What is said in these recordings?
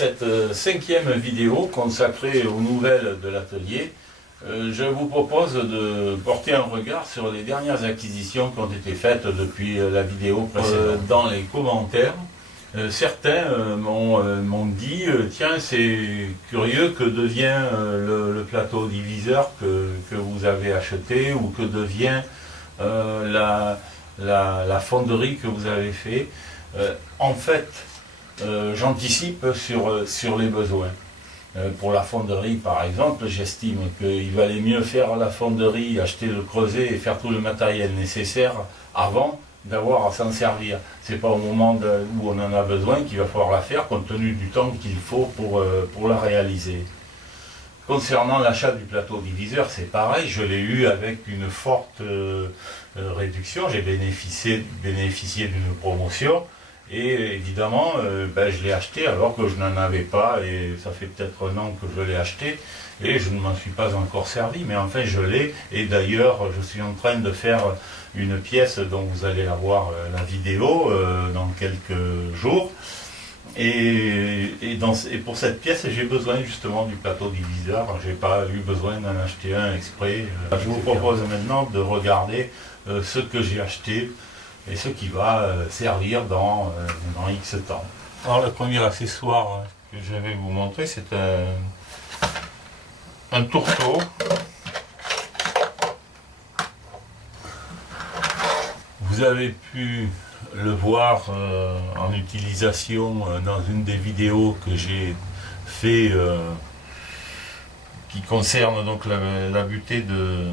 cette cinquième vidéo consacrée aux nouvelles de l'atelier, je vous propose de porter un regard sur les dernières acquisitions qui ont été faites depuis la vidéo précédente. Dans les commentaires, certains m'ont dit tiens, c'est curieux, que devient le plateau diviseur que vous avez acheté, ou que devient la fonderie que vous avez fait. En fait, j'anticipe sur les besoins. Pour la fonderie, par exemple, j'estime qu'il valait mieux faire la fonderie, acheter le creuset et faire tout le matériel nécessaire avant d'avoir à s'en servir. C'est pas au moment où on en a besoin qu'il va falloir la faire, compte tenu du temps qu'il faut pour la réaliser. Concernant l'achat du plateau diviseur, c'est pareil, je l'ai eu avec une forte réduction, j'ai bénéficié d'une promotion. Et évidemment, je l'ai acheté alors que je n'en avais pas, et ça fait peut-être un an que je l'ai acheté, et je ne m'en suis pas encore servi, mais enfin je l'ai, et d'ailleurs je suis en train de faire une pièce dont vous allez avoir la vidéo dans quelques jours, et pour cette pièce j'ai besoin justement du plateau diviseur, je n'ai pas eu besoin d'en acheter un exprès. Je vous propose maintenant de regarder ce que j'ai acheté, et ce qui va servir dans X temps. Alors le premier accessoire que je vais vous montrer, c'est un tourteau. Vous avez pu le voir en utilisation dans une des vidéos que j'ai fait qui concerne donc la butée de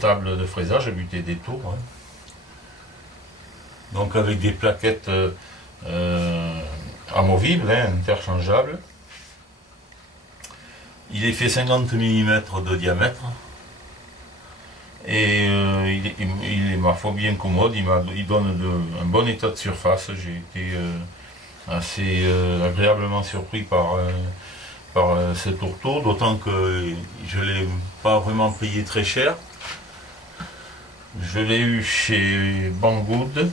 table de fraisage, la butée des tours. Donc avec des plaquettes amovibles, interchangeables. Il est fait 50 mm de diamètre. Et il est ma foi bien commode, il donne un bon état de surface. J'ai été assez agréablement surpris par ce tourteau, d'autant que je ne l'ai pas vraiment payé très cher. Je l'ai eu chez Banggood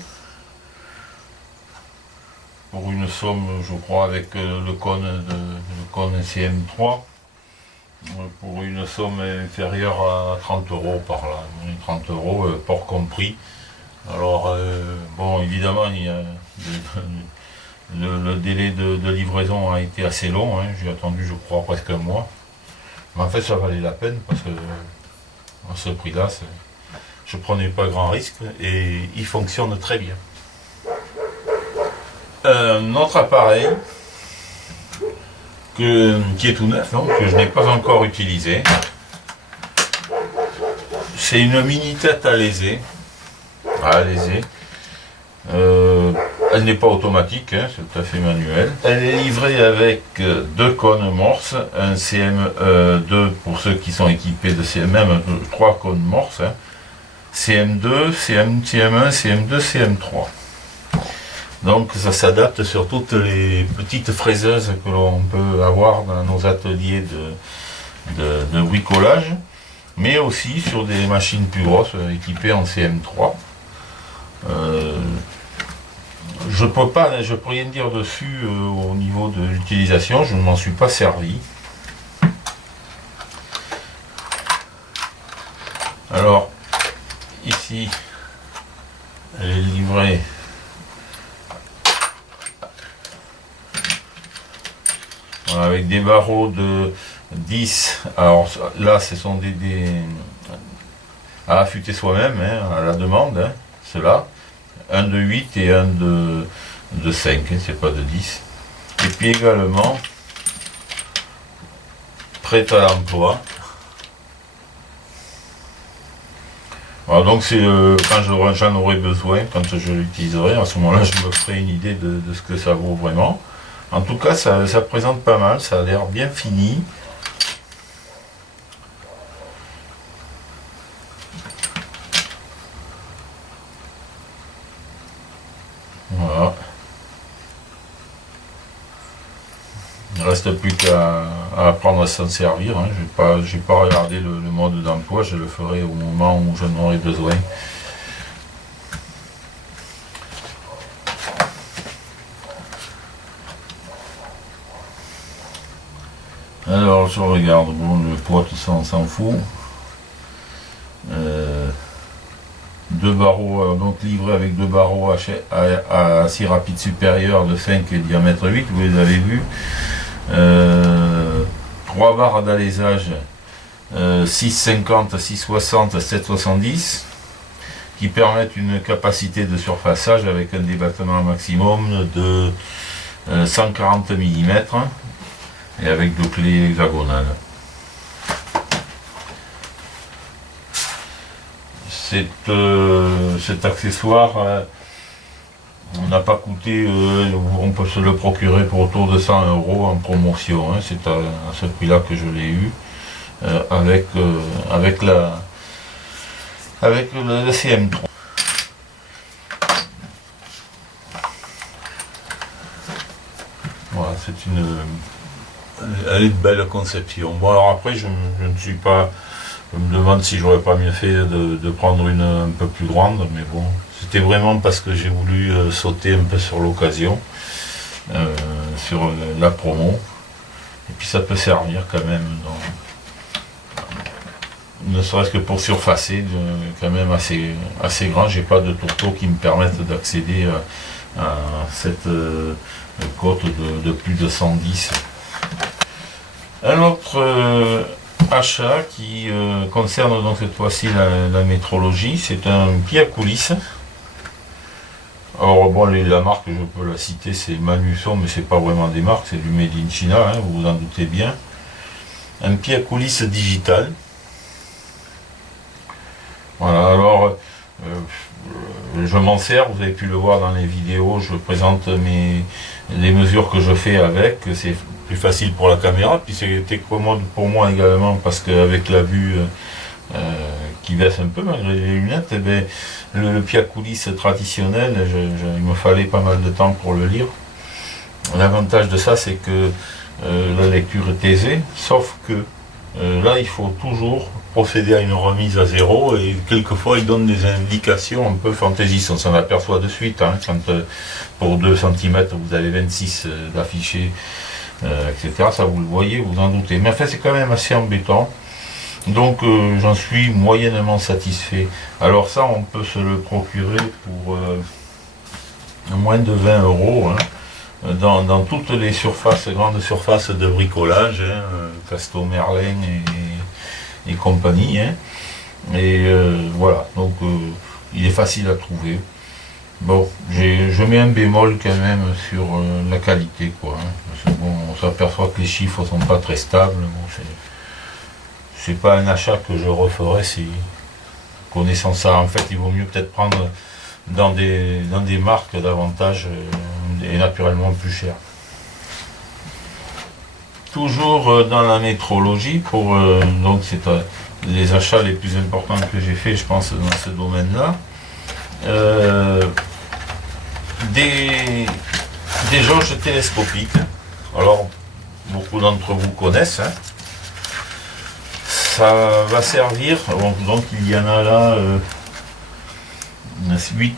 pour une somme, je crois, avec le cône CM3, pour une somme inférieure à 30 € par là, 30 € port compris. Alors, bon, évidemment, le délai de livraison a été assez long, j'ai attendu, je crois, presque un mois. Mais en fait, ça valait la peine, parce que à ce prix-là, je prenais pas grand risque, et il fonctionne très bien. Un autre appareil qui est tout neuf, donc, que je n'ai pas encore utilisé, c'est une mini tête à léser. Elle n'est pas automatique, c'est tout à fait manuel. Elle est livrée avec deux cônes Morse, un CM2 pour ceux qui sont équipés de CM, trois cônes Morse, CM2, CM1, CM2, CM3. Donc ça s'adapte sur toutes les petites fraiseuses que l'on peut avoir dans nos ateliers de bricolage, mais aussi sur des machines plus grosses équipées en CM3. Je peux rien dire dessus au niveau de l'utilisation, je ne m'en suis pas servi. Alors ici, elle est livrée avec des barreaux de 10, alors là ce sont des à affûter soi-même, à la demande, ceux-là, un de 8 et un de 5, c'est pas de 10. Et puis également, prêt à l'emploi. Alors donc c'est quand j'en aurai besoin, quand je l'utiliserai, à ce moment-là je me ferai une idée de ce que ça vaut vraiment. En tout cas, ça présente pas mal, ça a l'air bien fini. Voilà. Il ne reste plus qu'à apprendre à s'en servir. J'ai pas regardé le mode d'emploi, je le ferai au moment où j'en aurai besoin. Alors je regarde, bon le poids tout ça on s'en fout. Deux barreaux, donc livrés avec deux barreaux à scie rapide supérieure de 5 et diamètre 8, vous les avez vus. 3 barres d'alésage 6,50, 6,60, 7,70 qui permettent une capacité de surfaçage avec un débattement maximum de 140 mm et avec deux clés hexagonales. Cet accessoire n'a pas coûté, on peut se le procurer pour autour de 100 € en promotion, hein. C'est à ce prix là que je l'ai eu avec le CM3. Voilà, c'est elle est de belle conception. Bon alors après je ne suis pas, je me demande si j'aurais pas mieux fait de prendre une un peu plus grande, mais bon, c'était vraiment parce que j'ai voulu sauter un peu sur l'occasion, sur la promo, et puis ça peut servir quand même, ne serait-ce que pour surfacer, quand même assez grand. J'ai pas de tourteau qui me permettent d'accéder à cette côte de plus de 110. Un autre achat qui concerne donc cette fois-ci la métrologie, c'est un pied à coulisses. Alors bon, la marque, je peux la citer, c'est Manuson, mais c'est pas vraiment des marques, c'est du Made in China, hein, vous vous en doutez bien. Un pied à coulisses digital. Voilà, alors je m'en sers, vous avez pu le voir dans les vidéos, je présente les mesures que je fais avec, c'est plus facile pour la caméra, puis c'était commode pour moi également parce qu'avec la vue qui baisse un peu malgré les lunettes, eh bien, le pied à coulisses traditionnel, il me fallait pas mal de temps pour le lire. L'avantage de ça, c'est que la lecture est aisée, sauf que là il faut toujours procéder à une remise à zéro, et quelquefois il donne des indications un peu fantaisistes, on s'en aperçoit de suite, hein, quand pour 2 cm vous avez 26 d'affiché, etc. Ça vous le voyez, vous en doutez. Mais enfin c'est quand même assez embêtant, donc j'en suis moyennement satisfait. Alors ça on peut se le procurer pour moins de 20 €, hein, dans toutes les surfaces, grandes surfaces de bricolage, hein, Casto Merlin et compagnie, hein. Et voilà, donc il est facile à trouver. Bon, je mets un bémol quand même sur la qualité, quoi, hein, parce que bon, on s'aperçoit que les chiffres sont pas très stables. Bon, c'est pas un achat que je referais si connaissant ça. En fait, il vaut mieux peut-être prendre dans des marques davantage et naturellement plus chères. Toujours dans la métrologie, pour donc c'est les achats les plus importants que j'ai fait, je pense, dans ce domaine-là. Des jauges télescopiques. Alors beaucoup d'entre vous connaissent, hein. Ça va servir, donc il y en a là 8,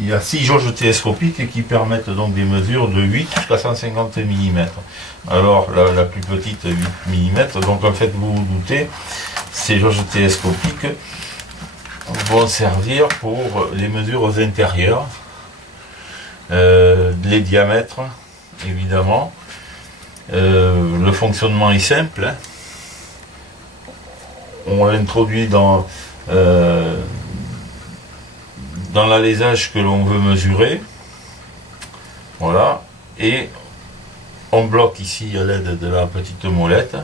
il y a 6 jauges télescopiques qui permettent donc des mesures de 8 jusqu'à 150 mm. Alors la plus petite 8 mm, donc en fait vous vous doutez, ces jauges télescopiques vont servir pour les mesures intérieures, les diamètres évidemment. Le fonctionnement est simple, hein. On l'introduit dans l'alésage que l'on veut mesurer, voilà, et on bloque ici à l'aide de la petite molette.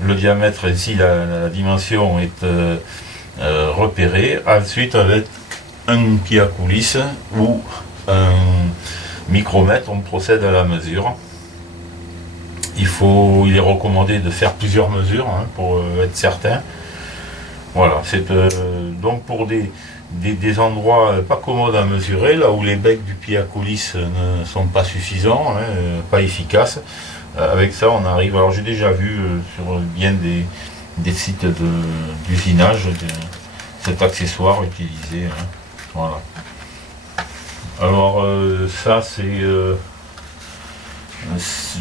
Le diamètre ici, la dimension est repérée. Ensuite, avec un pied à coulisses ou un micromètre, on procède à la mesure. Il est recommandé de faire plusieurs mesures, hein, pour être certain. Voilà, c'est donc pour des endroits pas commodes à mesurer, là où les becs du pied à coulisses ne sont pas suffisants, hein, pas efficaces. Avec ça, on arrive. Alors j'ai déjà vu sur bien des sites d'usinage cet accessoire utilisé, hein, voilà. Alors ça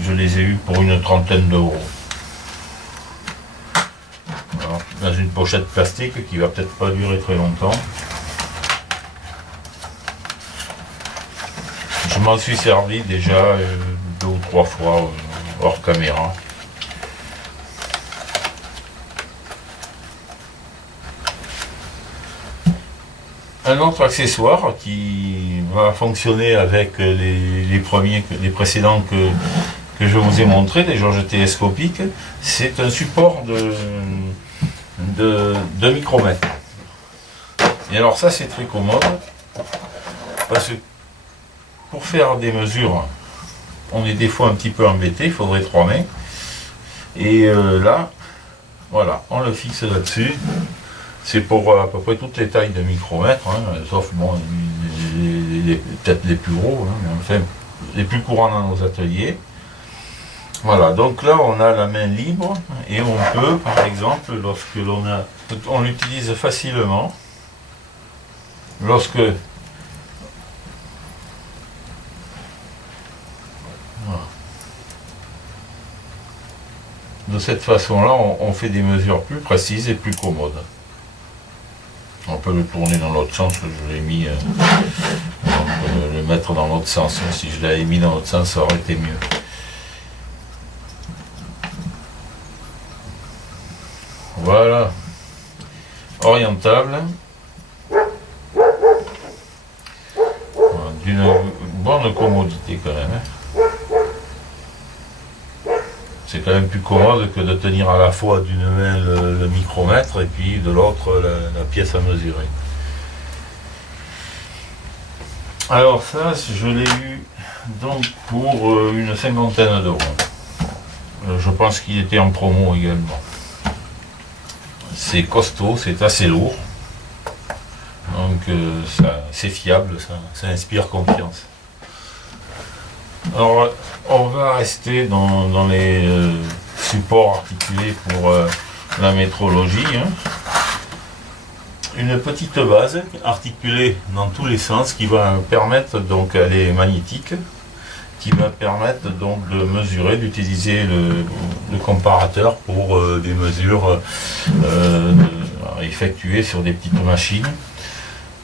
Je les ai eus pour une trentaine d'euros. Dans une pochette plastique qui va peut-être pas durer très longtemps. Je m'en suis servi déjà 2 ou 3 fois hors caméra. Un autre accessoire qui va fonctionner avec les précédents que je vous ai montré, des jauges télescopiques, c'est un support de micromètre. Et alors ça c'est très commode, parce que pour faire des mesures, on est des fois un petit peu embêté, il faudrait 3 mains. Et là, voilà, on le fixe là-dessus. C'est pour à peu près toutes les tailles de micromètres, hein, sauf bon, peut-être les plus gros, hein, mais enfin les plus courants dans nos ateliers. Voilà, donc là on a la main libre et on peut, par exemple, lorsque on l'utilise facilement, lorsque voilà. De cette façon-là, on fait des mesures plus précises et plus commodes. On peut le tourner dans l'autre sens, je l'ai mis, on peut le mettre dans l'autre sens. Si je l'avais mis dans l'autre sens, ça aurait été mieux. Voilà, orientable, d'une bonne commodité quand même. C'est quand même plus commode que de tenir à la fois d'une main le micromètre et puis de l'autre la pièce à mesurer. Alors ça, je l'ai eu donc pour une 50aine d'euros. Je pense qu'il était en promo également. C'est costaud, c'est assez lourd. Donc c'est fiable, ça inspire confiance. Alors on va rester dans les supports articulés pour la métrologie. Hein. Une petite base articulée dans tous les sens qui va permettre, donc elle est magnétique, qui va permettre donc de mesurer, d'utiliser le comparateur pour des mesures effectuées sur des petites machines.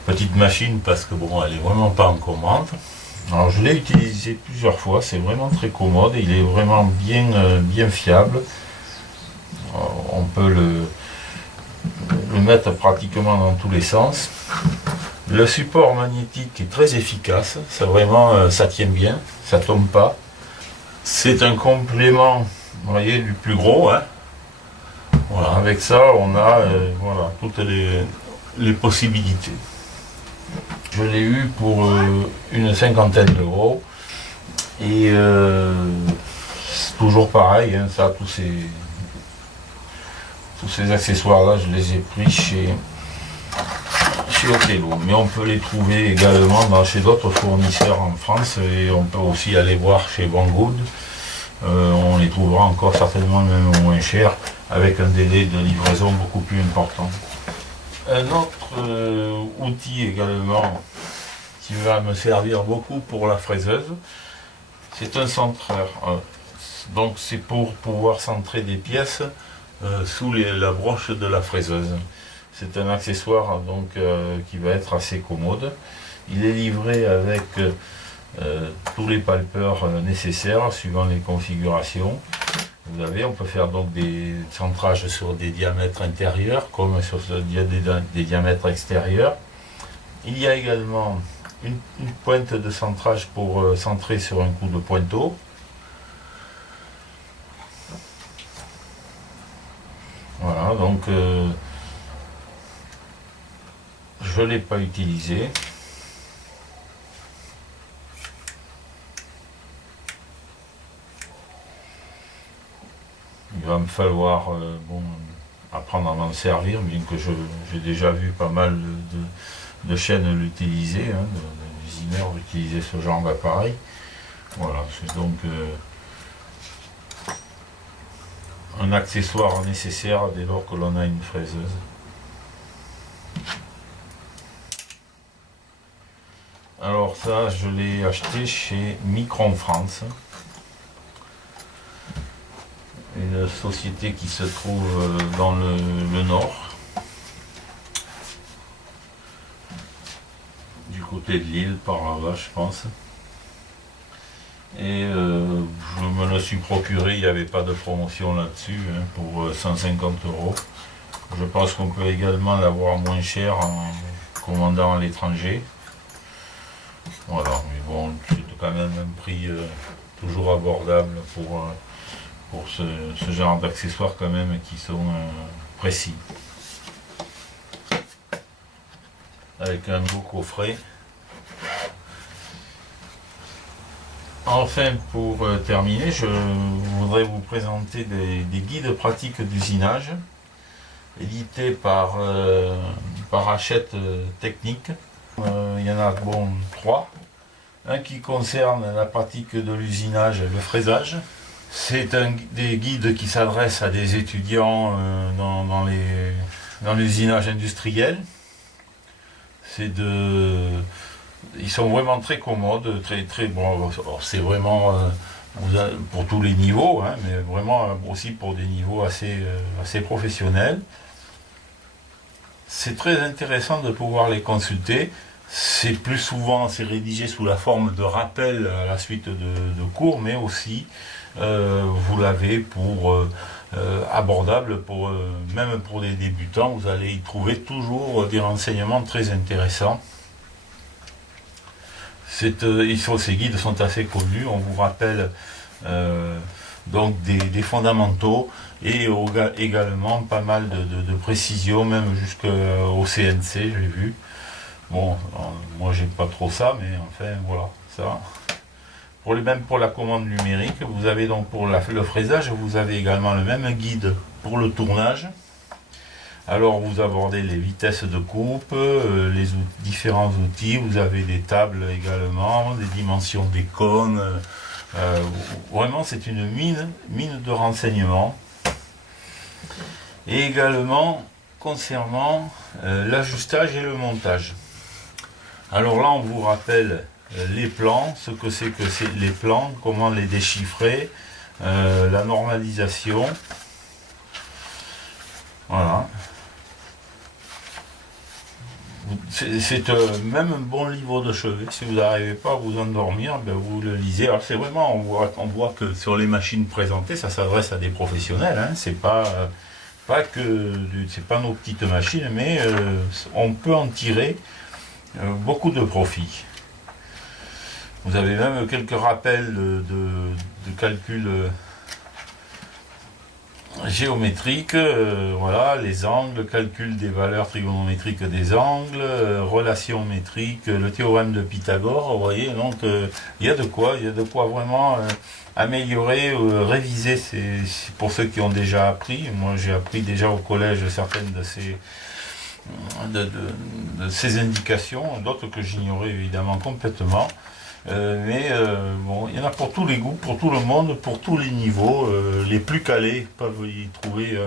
Petite machine parce que bon, elle est vraiment pas en commande. Alors je l'ai utilisé plusieurs fois, c'est vraiment très commode, il est vraiment bien fiable. On peut le mettre pratiquement dans tous les sens. Le support magnétique est très efficace, ça vraiment ça tient bien, ça tombe pas. C'est un complément, vous voyez, du plus gros. Hein. Voilà, avec ça on a voilà, toutes les possibilités. Je l'ai eu pour une 50aine d'euros et c'est toujours pareil, hein, ça, tous ces accessoires là je les ai pris chez Othello, mais on peut les trouver également chez d'autres fournisseurs en France et on peut aussi aller voir chez Banggood. On les trouvera encore certainement même moins cher avec un délai de livraison beaucoup plus important. Un autre outil également qui va me servir beaucoup pour la fraiseuse, c'est un centreur. Donc c'est pour pouvoir centrer des pièces sous la broche de la fraiseuse. C'est un accessoire donc qui va être assez commode. Il est livré avec tous les palpeurs nécessaires suivant les configurations. Vous avez, on peut faire donc des centrages sur des diamètres intérieurs comme sur des diamètres extérieurs. Il y a également une pointe de centrage pour centrer sur un coup de pointeau. Voilà, donc je ne l'ai pas utilisé. Il va me falloir bon, apprendre à m'en servir, bien que j'ai déjà vu pas mal de chaînes l'utiliser, hein, d'usineurs utiliser ce genre d'appareil. Voilà, c'est donc un accessoire nécessaire dès lors que l'on a une fraiseuse. Alors ça, je l'ai acheté chez Micron France. une société qui se trouve dans le nord, du côté de l'île, par là-bas je pense. Et je me le suis procuré, il n'y avait pas de promotion là-dessus, hein, pour 150 €. Je pense qu'on peut également l'avoir moins cher en commandant à l'étranger. Voilà, mais bon, c'est quand même un prix toujours abordable pour ce genre d'accessoires quand même qui sont précis. Avec un beau coffret. Enfin, pour terminer, je voudrais vous présenter des guides pratiques d'usinage, édités par Hachette Technique. Il y en a bon 3. Un qui concerne la pratique de l'usinage, le fraisage. C'est des guides qui s'adressent à des étudiants dans l'usinage industriel. Ils sont vraiment très commodes, très bon. C'est vraiment pour tous les niveaux, hein, mais vraiment aussi pour des niveaux assez professionnels. C'est très intéressant de pouvoir les consulter. C'est plus souvent, c'est rédigé sous la forme de rappel à la suite de cours, mais aussi vous l'avez pour abordable, même pour des débutants. Vous allez y trouver toujours des renseignements très intéressants. Ces guides sont assez connus, on vous rappelle donc des fondamentaux et également pas mal de précisions, même jusqu'au CNC, j'ai vu. Bon, moi j'aime pas trop ça, mais enfin voilà, ça. Même pour la commande numérique, vous avez donc pour le fraisage, vous avez également le même guide pour le tournage. Alors vous abordez les vitesses de coupe, les différents outils, vous avez des tables également, des dimensions des cônes. Vraiment c'est une mine de renseignements. Et également concernant l'ajustage et le montage. Alors là on vous rappelle les plans, ce que c'est les plans, comment les déchiffrer, la normalisation. Voilà. C'est même un bon livre de chevet. Si vous n'arrivez pas à vous endormir, ben vous le lisez. Alors c'est vraiment, on voit que sur les machines présentées, ça s'adresse à des professionnels. Hein. C'est pas nos petites machines, mais on peut en tirer beaucoup de profit. Vous avez même quelques rappels de calcul géométrique, voilà, les angles, calcul des valeurs trigonométriques des angles, relations métriques, le théorème de Pythagore, vous voyez, donc il y a de quoi vraiment améliorer, réviser, pour ceux qui ont déjà appris. Moi j'ai appris déjà au collège certaines de ces indications, d'autres que j'ignorais évidemment complètement. Bon, il y en a pour tous les goûts, pour tout le monde, pour tous les niveaux. Les plus calés peuvent y trouver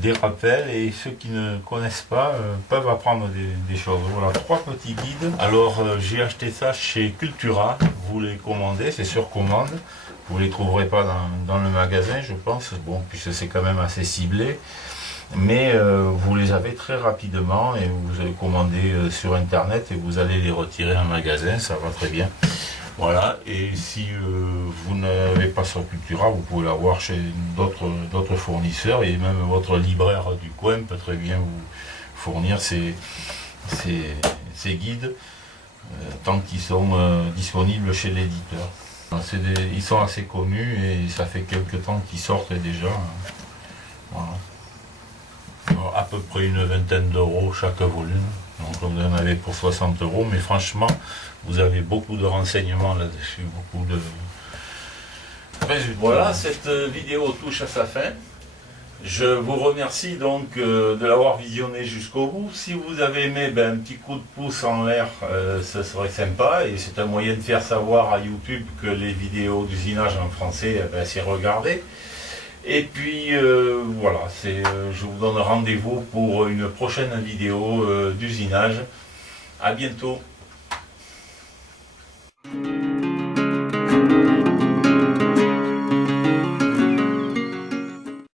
des rappels, et ceux qui ne connaissent pas peuvent apprendre des choses. Voilà, 3 petits guides. Alors j'ai acheté ça chez Cultura, vous les commandez, c'est sur commande. Vous les trouverez pas dans le magasin, je pense, bon, puisque c'est quand même assez ciblé. Mais vous les avez très rapidement et vous allez commander sur internet et vous allez les retirer en magasin, ça va très bien. Voilà, et si vous n'avez pas sur Cultura, vous pouvez l'avoir chez d'autres fournisseurs, et même votre libraire du coin peut très bien vous fournir ces guides tant qu'ils sont disponibles chez l'éditeur. Ils sont assez connus et ça fait quelques temps qu'ils sortent déjà. Voilà. À peu près une vingtaine d'euros chaque volume, donc vous en avez pour 60 €, mais franchement vous avez beaucoup de renseignements là-dessus, beaucoup de résultats. Voilà, cette vidéo touche à sa fin. Je vous remercie donc de l'avoir visionné jusqu'au bout. Si vous avez aimé, un petit coup de pouce en l'air, ce serait sympa, et c'est un moyen de faire savoir à YouTube que les vidéos d'usinage en français, c'est regardé. Et puis voilà, je vous donne rendez-vous pour une prochaine vidéo d'usinage. À bientôt.